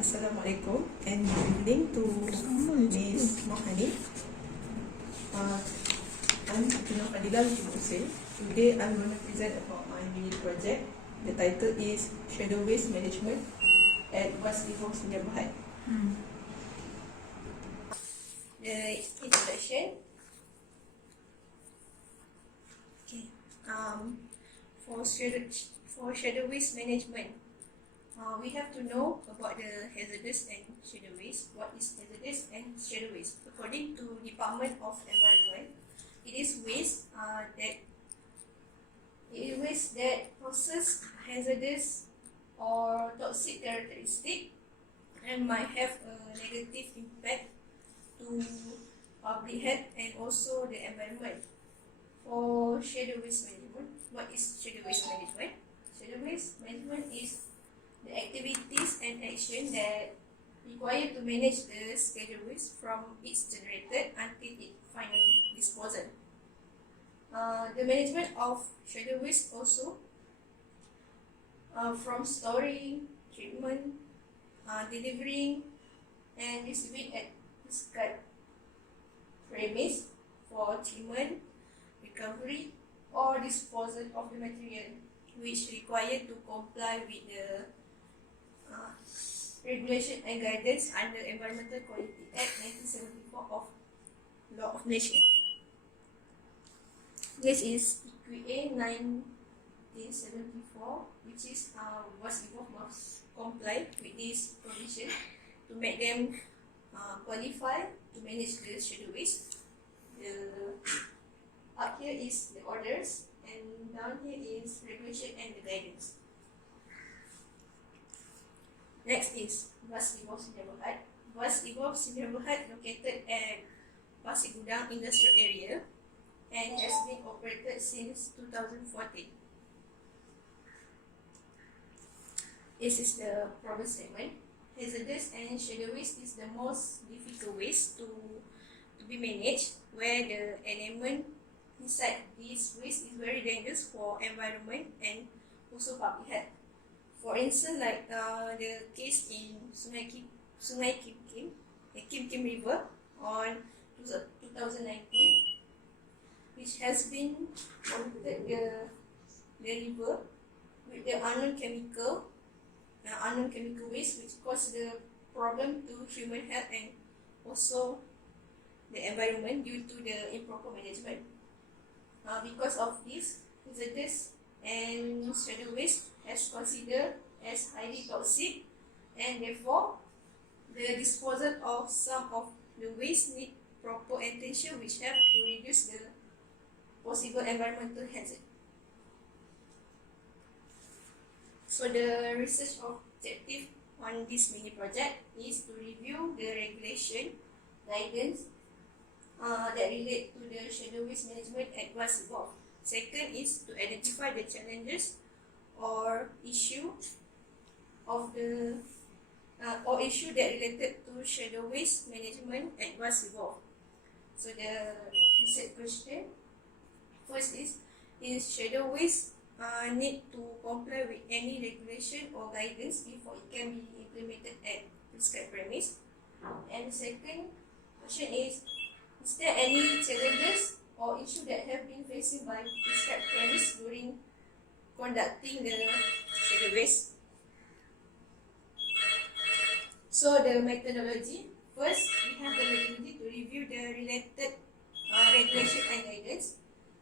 Assalamualaikum and good evening to Ms. Mohani. I'm Fatima Fadila Hussein. Today I'm going to present about my mini project. The title is Shadow Waste Management at West Ipoh Sdn Bhd. The introduction. Okay. For shadow waste management, we have to know about the hazardous and shadow waste. What is hazardous and shadow waste? According to Department of Environment, it is waste that possess hazardous or toxic characteristic and might have a negative impact to public health and also the environment. For shadow waste management, what is shadow waste management? Shadow waste management is the activities and action that required to manage the scheduled waste from its generated until its final disposal. The management of shadow waste also from storing, treatment, delivering, and receiving at prescribed premise for treatment, recovery, or disposal of the material which required to comply with the regulation and guidance under Environmental Quality Act 1974 of Law of Nations. This is EQA 1974, which is West Ipoh must comply with this provision to make them qualify to manage the shadow waste. Up here is the orders, and down here is regulation and the guidance. Next is West Ipoh Sdn Bhd. West Ipoh Sdn Bhd located at Pasir Gudang Industrial Area and has been operated since 2014. This is the problem statement. Hazardous and shadow waste is the most difficult waste to be managed, where the element inside this waste is very dangerous for environment and also public health. For instance, like the case in Sungai Kim River on 2019, which has been polluted the river with the unknown chemical waste, which caused the problem to human health and also the environment due to the improper management. Because of this, hazardous and shadow waste as considered as highly toxic, and therefore the disposal of some of the waste need proper attention, which help to reduce the possible environmental hazard. So the research objective on this mini project is to review the regulation guidance that relate to the shadow waste management at West Ipoh. Second is to identify the challenges or issue of the or issue that related to shadow waste management at West Ipoh. So the research question first is shadow waste need to comply with any regulation or guidance before it can be implemented at prescribed premise? And the second question is there any challenges or issue that have been faced by prescribed premise during conducting the shadow waste? So the methodology, first we have the methodology to review the related regulation and guidance.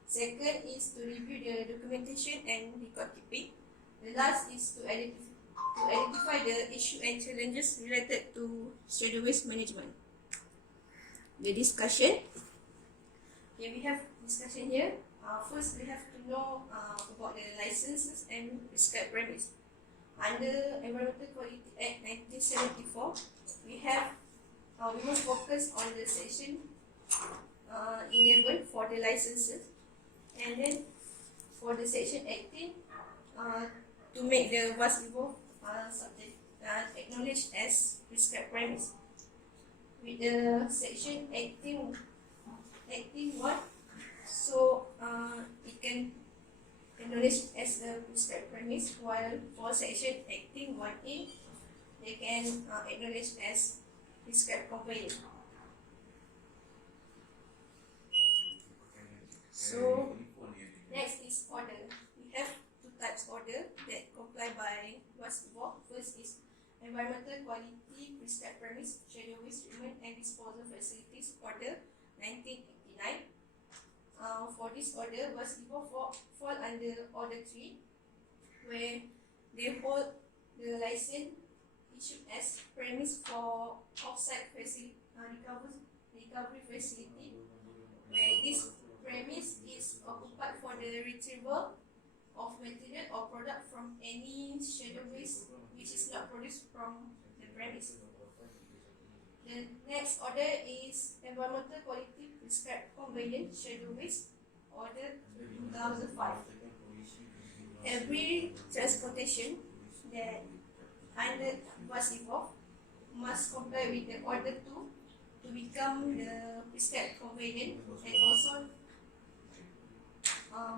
Second is to review the documentation and record keeping. The last is to identify the issue and challenges related to shadow waste management. The discussion. Here we have discussion here. First, we have to know about the licenses and prescribed premise. Under Environmental Quality Act 1974, we must focus on the section 11 for the licenses, and then for the section 18 to make the West Ipoh subject acknowledged as prescribed premise. With the section 18.1, so it can acknowledge as the prescribed premise, while for section 18.1a they can acknowledge as prescribed conveyance. So next is order. We have two types order that comply by what's involved. First is environmental quality prescribed premise, schedule waste treatment and disposal facilities order 1989. For this order, was fall under order 3, where they hold the license issued as premise for offsite recovery facility, where this premise is occupied for the retrieval of material or product from any scheduled waste which is not produced from the premise. The next order is environmental quality prescribed conveyance schedule waste order 2005. Every transportation that under was involved must comply with the order 2 to become the prescribed conveyance, and also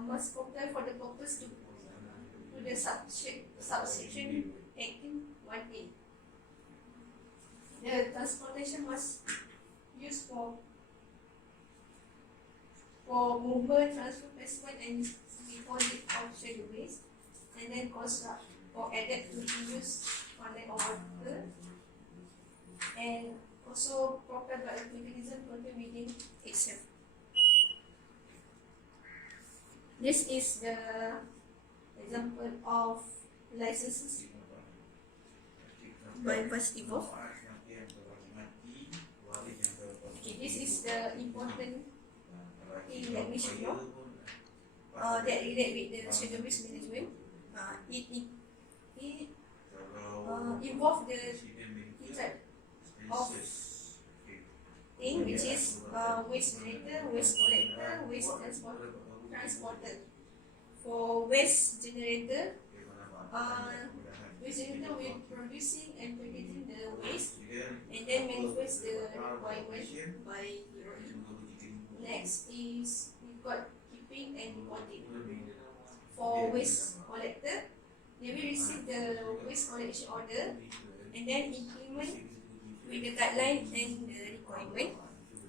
must comply for the purpose to the subsection 18(1)(a). The transportation must use for movement, transfer, placement, and deposit of scheduled waste, and then construct or added to be used on land or water, and also propelled by a mechanism contained within itself. This is the example of licenses by Bus Evolve. Okay, this is the important thing that we should know that relate with the schedule waste management. It involve the type of thing, which is waste generator, waste collector, waste transporter. For waste generator, will producing and packaging the waste and then manifest the requirement by DOE. Next is record keeping and reporting. For waste collector, they will receive the waste collection order and then implement with the guideline and the requirement.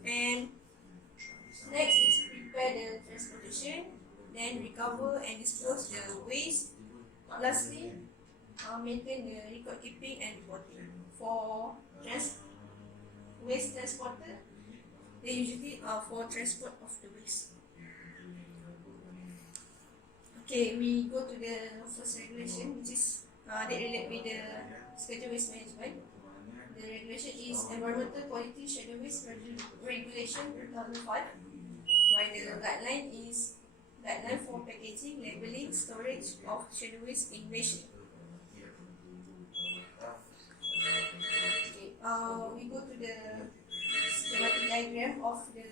And next is prepare the transportation, then recover and dispose the waste. Lastly, maintain the record keeping and reporting. For waste transporter, they usually are for transport of the waste. Okay, we go to the first regulation, which is that relate with the schedule waste management. The regulation is Environmental Quality Schedule Waste Regulation 2005, while the guideline is Guideline for Packaging, Labeling, Storage of Schedule Waste in Malaysia. Okay, we go to the schematic diagram of the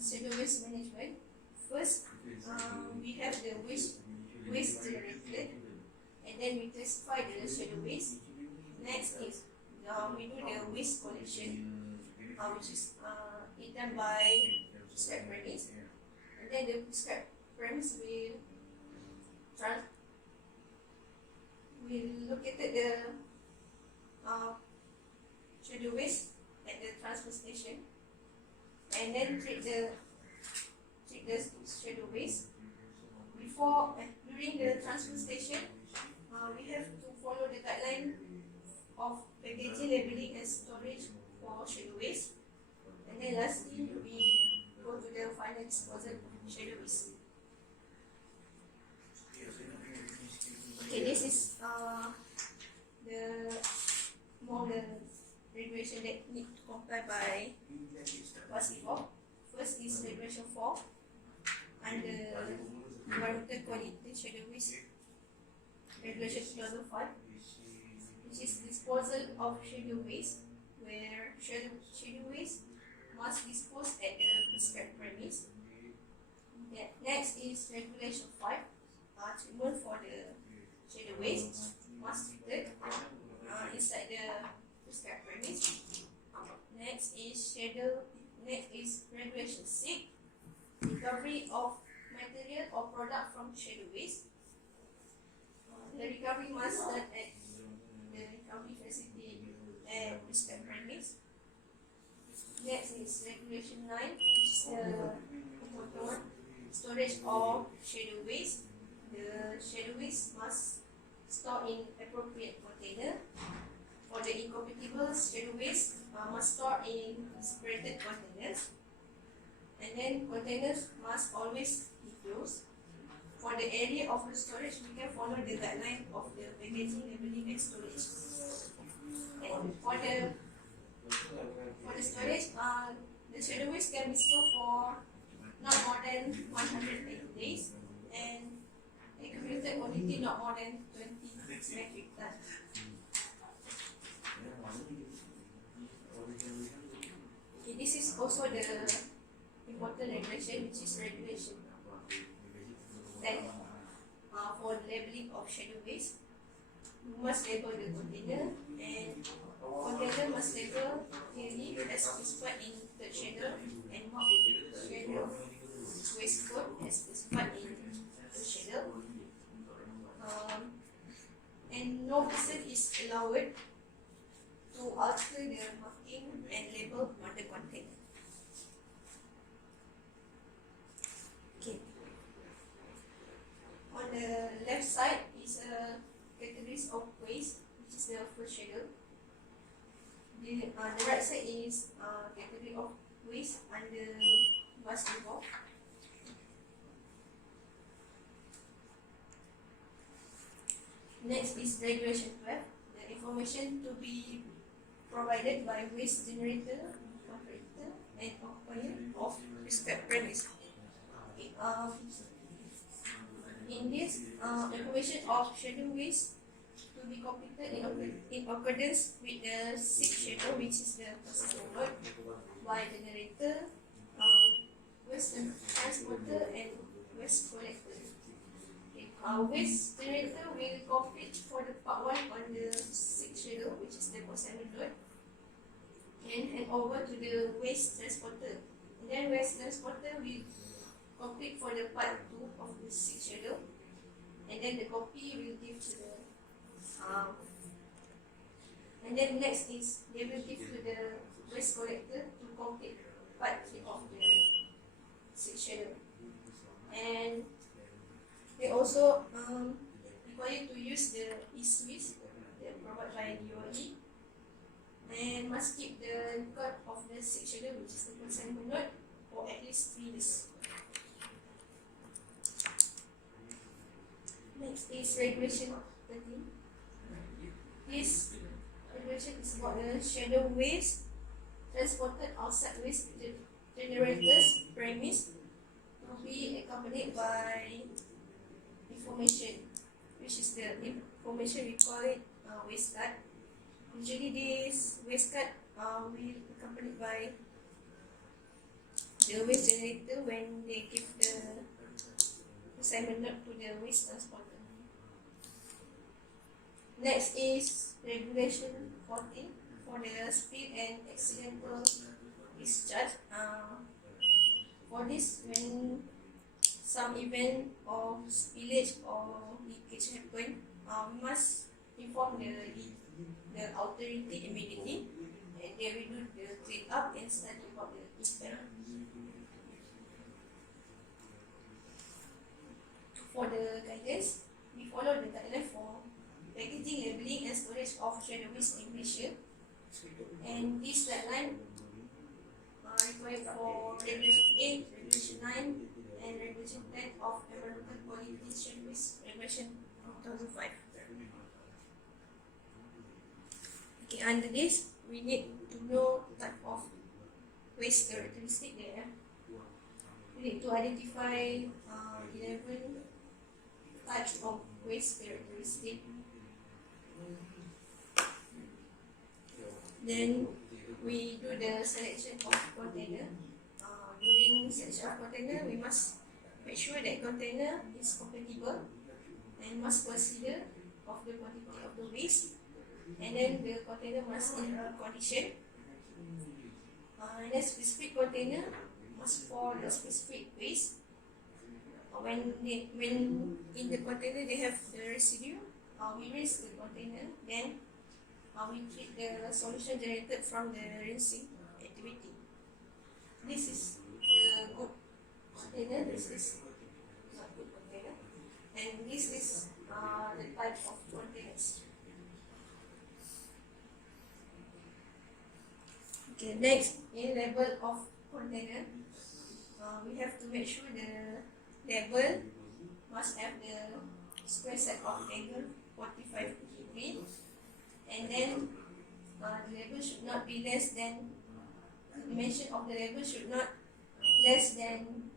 schedule waste management. First, we have the waste generated, and then we classify the schedule waste. Next is we do the waste collection, which is done by prescribed premise, and then the prescribed premise will located the schedule waste at the transfer station, and then treat the schedule waste. During the transfer station, we have to follow the guideline of packaging, labeling, and storage for schedule waste. And then lastly, we go to the final disposal of schedule waste. Okay, this is the regulation that need to comply by what's involved. First is regulation 4 under Environmental Quality Schedule Waste Regulation 2005, which is disposal of schedule waste, where schedule waste must dispose at the prescribed premise. Next is Regulation 5, treatment for the schedule waste must be treated inside the prescribed premise. Next is Regulation 6, recovery of material or product from schedule waste. The recovery must start at regulation 9, which is the important one, storage of shadow waste. The shadow waste must store in appropriate container. For the incompatible shadow waste, must store in separated containers. And then containers must always be closed. For the area of the storage, we can follow the guideline of the packaging, labeling, and storage. And for the storage, the shadow waste can be stored for not more than 180 days and accumulated quantity not more than 20 metric tons. Okay, this is also the important regulation, which is regulation 10 for the labeling of shadow waste. You must label the container, and container must label clearly as specified in the schedule and mark schedule waste code as specified in the schedule. And no person is allowed to alter the marking and label on the container. Okay. On the left side is a categories of waste, which is the first schedule. The right side is category of waste under basketball. Next is regulation 12, the information to be provided by waste generator, operator, and occupier of prescribed premise. Okay, in this information of schedule waste to be completed in accordance with the 6th schedule, which is the process method by generator, waste transporter, and waste collector. Waste generator will complete for the part 1 on the 6th schedule, which is the consignment load, and hand over to the waste transporter. And then waste transporter will complete for the part 2 of the 6th schedule, and then the copy will give to the and then next is they will give to the waste collector to complete part 3 of the 6th schedule. And they also require to use the e-Swiss provided by DOE, and must keep the record of the 6th schedule, which is the consignment note, for at least 3 years. Next is regulation 13. This regulation is about the shadow waste transported outside waste generators premise to be accompanied by information, which is the information we call it waste card. Usually this waste card will be accompanied by the waste generator when they give the assignment note to the waste transporter. Next is regulation 14 for the spill and accidental discharge. For this, when some event of spillage or leakage happen, we must inform the authority immediately, and they will do the clean up and study about the impact. For the guidance, we follow the guideline for packaging, labeling, and storage of shadow waste in Malaysia. And this guideline required for Regulation 8, Regulation 9, and Regulation 10 of Environmental Quality Shadow Waste Regulation 2005. Okay, under this, we need to know type of waste characteristic there. We need to identify 11 types of waste characteristic. Then we do the selection of container. During selection of container, we must make sure that container is compatible and must consider of the quantity of the waste, and then the container must in a condition. And then specific container must for the specific waste. When in the container they have the residue, we rinse the container, then we treat the solution generated from the rinsing activity. this is the good container, this is not good container, and this is the type of containers. Okay, next, in label of container, we have to make sure the label must have the square set of angle 45 degree, and then the label should not be less than, the dimension of the label should not less than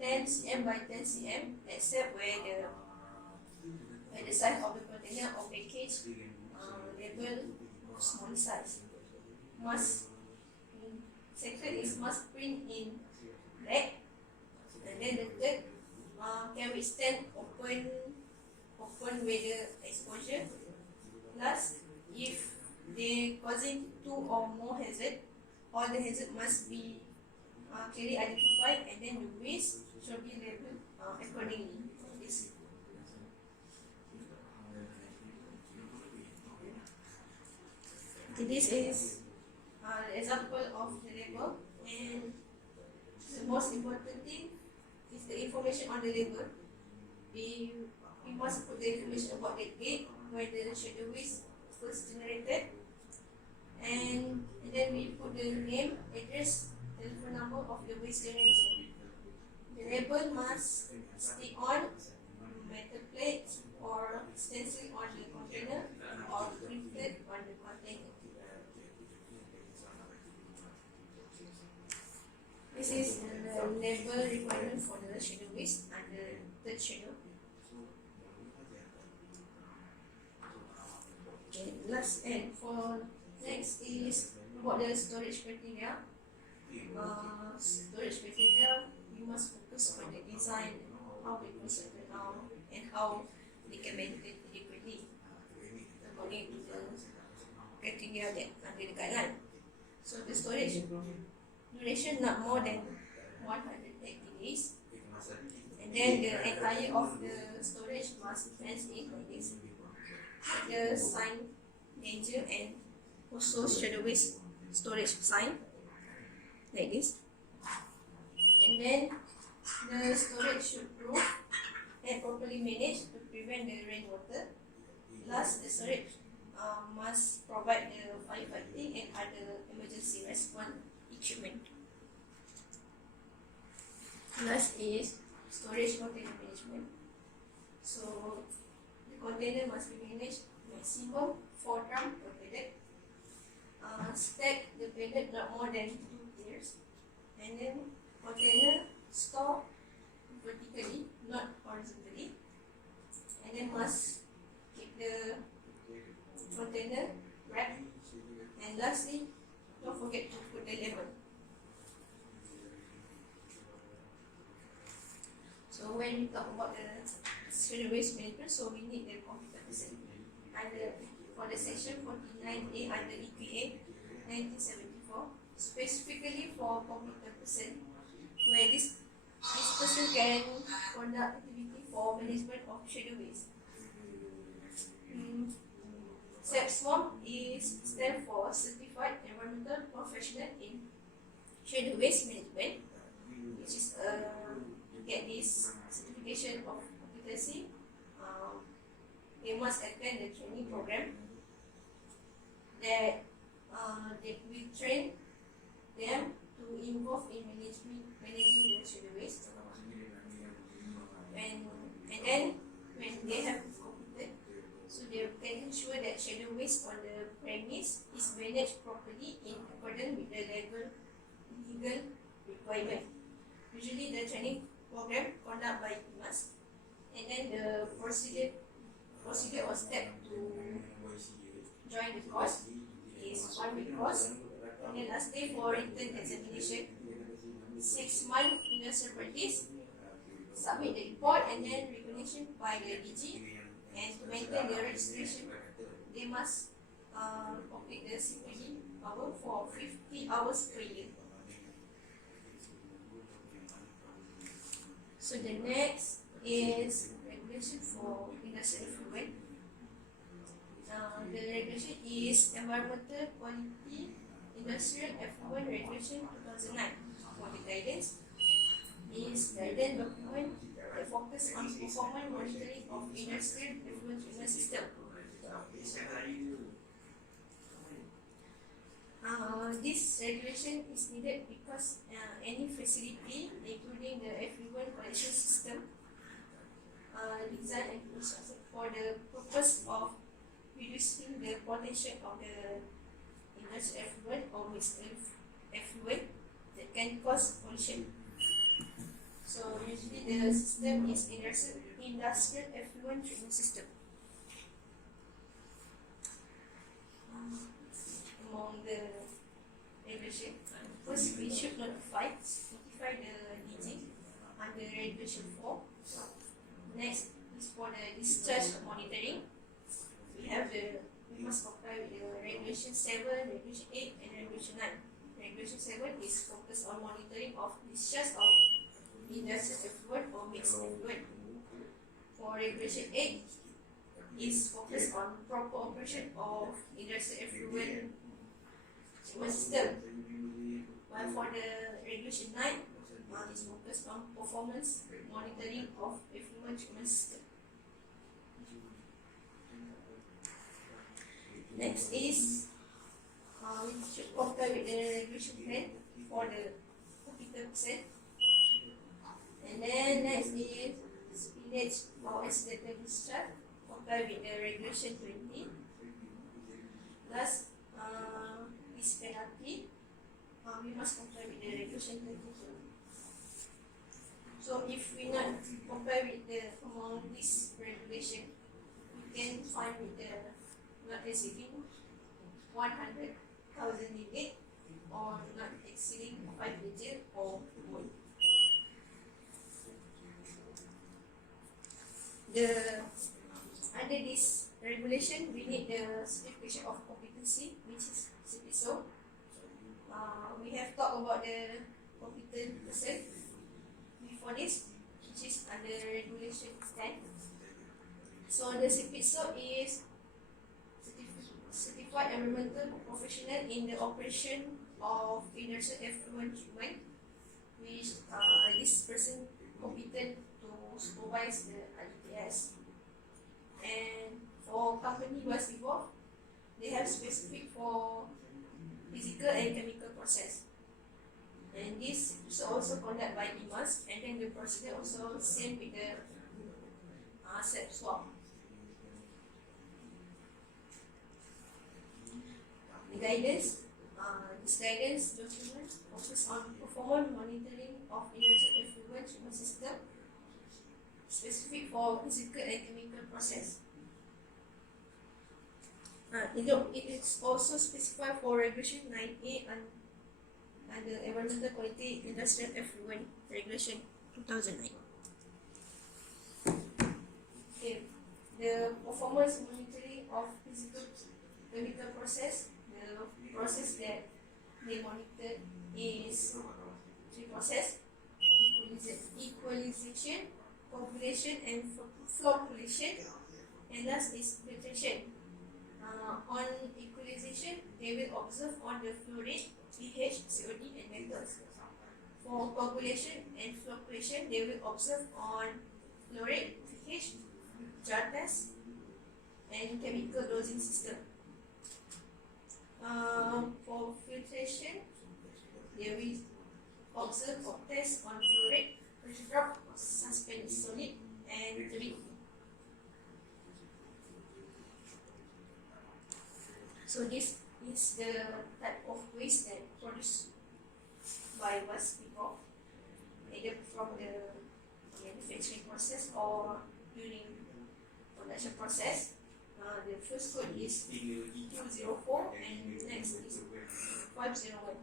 10 cm by 10 cm, except where the size of the container or package label small size. Second is must print in black, and then the third can withstand open weather exposure. Last, if they causing 2 or more hazard, all the hazard must be clearly identified, and then the waste should be labeled accordingly. This is an example of the label, and the most important thing is the information on the label. We must put the information about the date when the shadow is first generated, and then we put the name, address, telephone number of the waste generator. The label must stick on metal plates or stencil on the container or printed on the container. This is the label requirement for the shadow waste and the third shadow. Okay, last and for next is about the storage criteria. Storage criteria, we must focus on the design, how they concept it now, and how they can maintain adequately according to the criteria that under the guideline. So the storage duration not more than 180 days, and then the entire of the storage must fenced in like this, the sign danger and also shadow waste storage sign like this, and then the storage should roof and properly managed to prevent the rainwater. Last, the storage must provide the firefighting and other emergency response equipment. Last is storage container management. So the container must be managed maximum 4 drum per pallet. Stack the pallet not more than 2 tiers, and then container store vertically, not horizontally, and then must keep the container wrapped, and lastly, don't forget to put the label. So when we talk about the shadow waste management, so we need the computer person. Under for the section 49A under EPA 1974, specifically for computer person, where this person can conduct activity for management of shadow waste. CEPSWAM is stand for Certified Environmental Professional in Shadow Waste Management, which is to get this certification of competency, they must attend the training program that they will train them to involve in managing the shadow waste. And then when they have completed, so they can ensure that shadow waste on the premise is managed properly in accordance with the legal requirement. Usually the training program conducted by IMAS, and then the procedure or step to join the course is 1 week course, and then last day for written examination, 6 months industrial practice, submit the report, and then recognition by the DG, and to maintain the registration, they must complete the CPD hour for 50 hours per year. So the next is regulation for industrial effluent. The regulation is Environmental Quality Industrial Effluent Regulation 2009. for the guidance is guidance document that focus on performance monitoring of industrial effluent treatment system. This regulation is needed because any facility, including the effluent collection system, designed and constructed for the purpose of reducing the potential of the industrial effluent or mixed effluent that can cause pollution. So usually the system is industrial effluent treatment system. Among the regulation, first we should notify the DG under regulation 4. Next is for the discharge monitoring. We must comply with the regulation 7, regulation 8 and regulation 9. Regulation 7 is focused on monitoring of discharge of industrial effluent or mixed effluent. For regulation 8 is focused on proper operation of industrial effluent treatment system. While for the regulation 9 is focused on performance monitoring of effluent treatment system. Next is we should comply with the regulation plan for the capital percent. And then next is spillage or accidental discharge, comply with the regulation 20. Last is penalty. We must comply with the regulation 22. So if we not comply with the among this regulation, we can fine with the not exceeding 100,000 ringgit or not exceeding 5 digit or more. Under this regulation, we need the certification of competency, which is CPSO. We have talked about the competent person before this, which is under regulation 10. So the CPSO is certified environmental professional in the operation of industrial effluent treatment, which this person competent to supervise the IDPS. And for company was involved, they have specific for physical and chemical process. And this is also conducted by IMAS, and then the procedure also same with the SEP swab. The guidance, this guidance document focuses on performance monitoring of industrial effluent treatment system, specific for physical and chemical process. It is also specified for regulation 9A and the environmental quality industrial effluent regulation 2009. Okay. The performance monitoring of physical chemical process, the process that they monitor is three processes: equalization, coagulation and flocculation, and last is filtration. On equalization, they will observe on the flow rate, pH, COD and metals. For coagulation and flocculation, they will observe on flow rate, pH, jar test and chemical dosing system. For filtration, they will observe or test on flow rate, pressure drop, suspended solid and turbidity. So this is the type of waste that produced by us before, either from the manufacturing process or during production process. The first code is 204 and next is 501.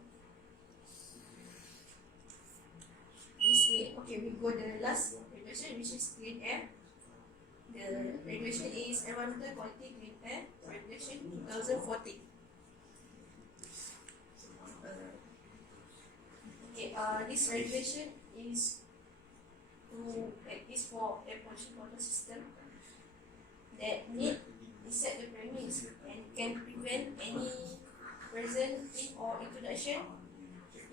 Okay, we go the last regulation, which is clean air. The regulation is environmental quality clean air regulation 2014. This regulation is for air pollution control system that need to set the premise and can prevent any present in or introduction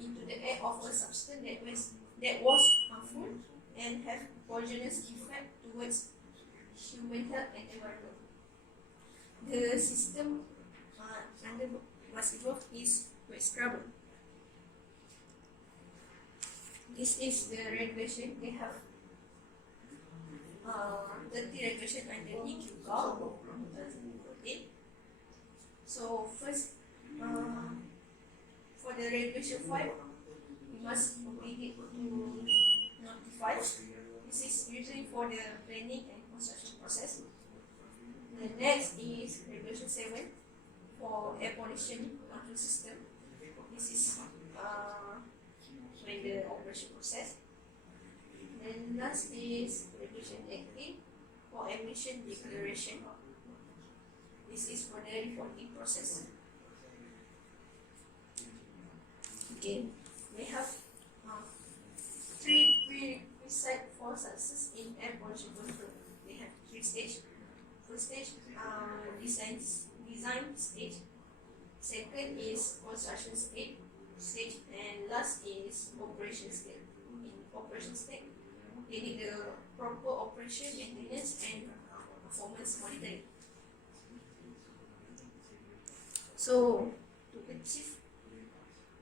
into the air of a substance that was harmful and have poisonous effect towards human health and environment. The system under was involved is wet scrubber. This is the regulation. They have 30 regulation under EQCAL 2014. So first, for the regulation 5, we must obligate to notify. This is usually for the planning and construction process. The next is regulation 7 for air pollution control system. This is when the operation process. Then last is regulation 18 for emission declaration. This is for the reporting process. Okay, we have three prerequisites for success in air pollution control. We have 3 stages. First stage, design stage. Second is construction stage, and last is operation stage. In operation stage, they need the proper operation, maintenance, and performance monitoring. So, to achieve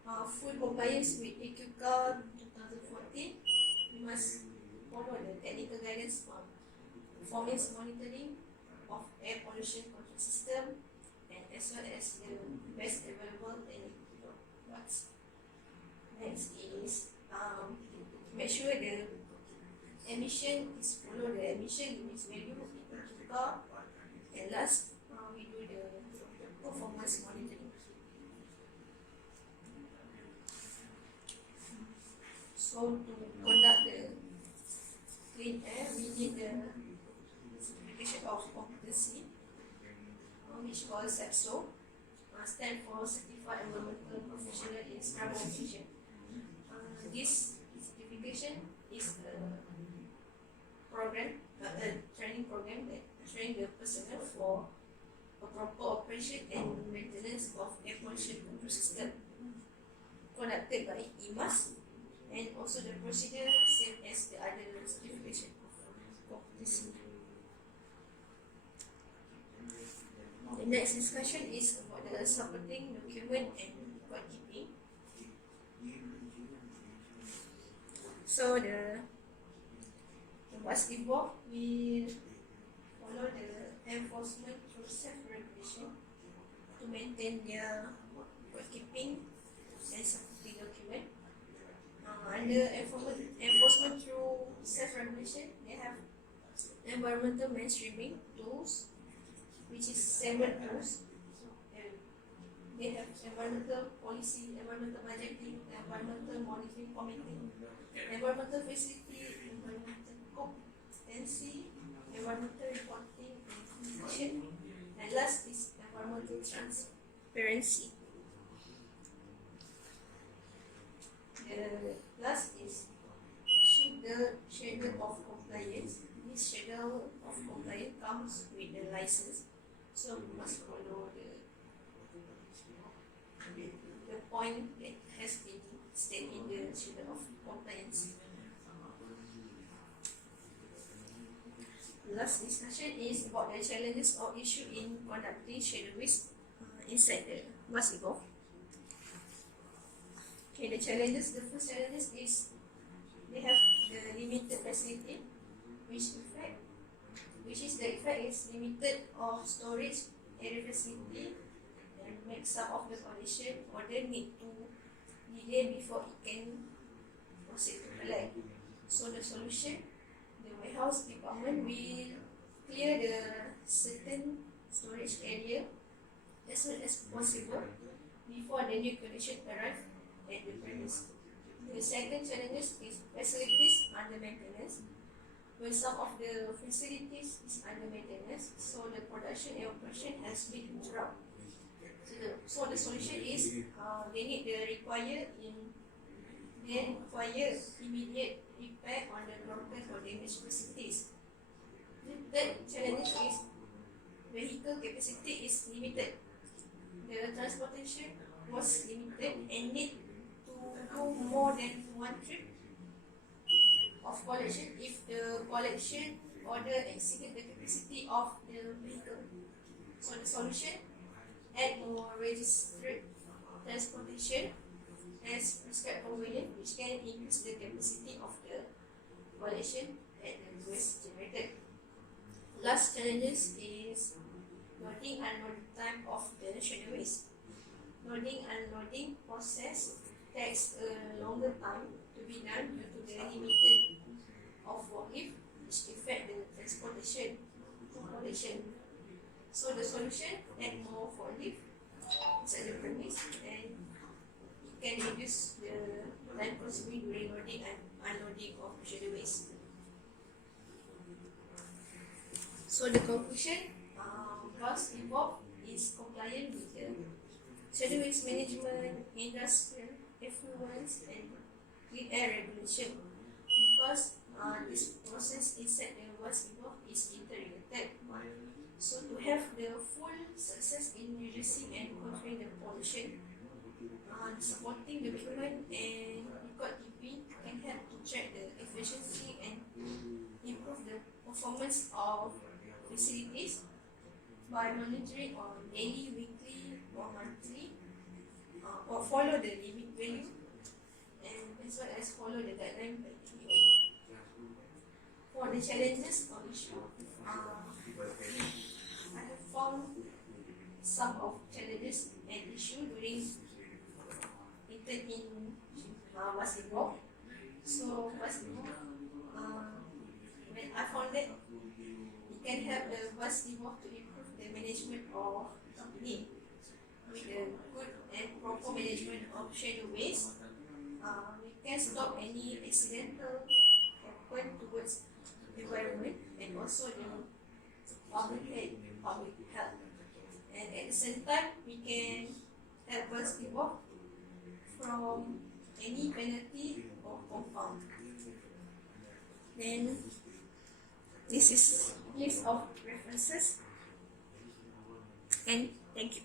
full compliance with EQCAL 2014, we must follow the technical guidance on performance monitoring of air pollution control system, and as well as the best available technical products. Next is make sure the emission is follow the emission limits value in EQCAL, and last we do the performance monitoring. So to conduct the clean air, we need the certification of competency, which calls CEPSO, stand for Certified Environmental Professional in Scrubber Operation. This certification is a program, a training program that train the personnel for a proper operation and maintenance of air pollution control system, conducted by EMAS, and also the procedure same as the other certification of competency. The next discussion is about the supporting document and record keeping. So the basketball will follow the enforcement through self-regulation to maintain their record keeping and supporting document. Under enforcement through self-regulation, they have environmental mainstreaming tools, which is 7 tools. And they have environmental policy, environmental budgeting, environmental monitoring committee, environmental facility, environmental competency, environmental reporting and communication, and last is environmental transparency. The last is the schedule of compliance. This schedule of compliance comes with the license, so we must follow the point that has been stated in the schedule of compliance. The last discussion is about the challenges or issue in conducting schedule risk inside the basketball. Okay, the challenges. The first challenges is they have the limited facility, which is the effect is limited of storage area facility, and make some of the condition or they need to delay before it can proceed to collect. So the solution, the warehouse department will clear the certain storage area as soon as possible before the new condition arrive at the premise. The second challenge is facilities under maintenance. When some of the facilities is under maintenance, so the production and operation has been interrupted. So the solution is they need the require immediate repair on the broken or damaged facilities. The third challenge is vehicle capacity is limited. The transportation was limited and need to do more than one trip of collection if the collection order exceeded the capacity of the vehicle. So the solution: add more registered transportation as prescribed conveyance, which can increase the capacity of the collection and the waste generated. Last challenges is loading and unloading time of the schedule waste. Loading and unloading process takes a longer time to be done due to the limited of forklift, which affect the transportation collection. So the solution: add more forklift inside the premise, and it can reduce the time consuming during loading and unloading of schedule waste. So the conclusion: bus involved is compliant with the schedule waste management, industrial effluents, and clean air regulation, because this process inside the bus involved is interrelated. So to have the full success in reducing and controlling the pollution, supporting the equipment and record keeping can help to check the efficiency and improve the performance of facilities by monitoring on daily, weekly, or monthly, or follow the limit value, and as well as follow the guideline by TPOE. For the challenges or issue, I have found some of challenges and issue during intern in basketball. So basketball, when I found that it can help the basketball to improve the management of company with the good and proper management of schedule waste. We can stop any accidental happen towards environment and also the public health. And at the same time, we can help us evolve from any penalty or compound. Then this is list of references, and thank you.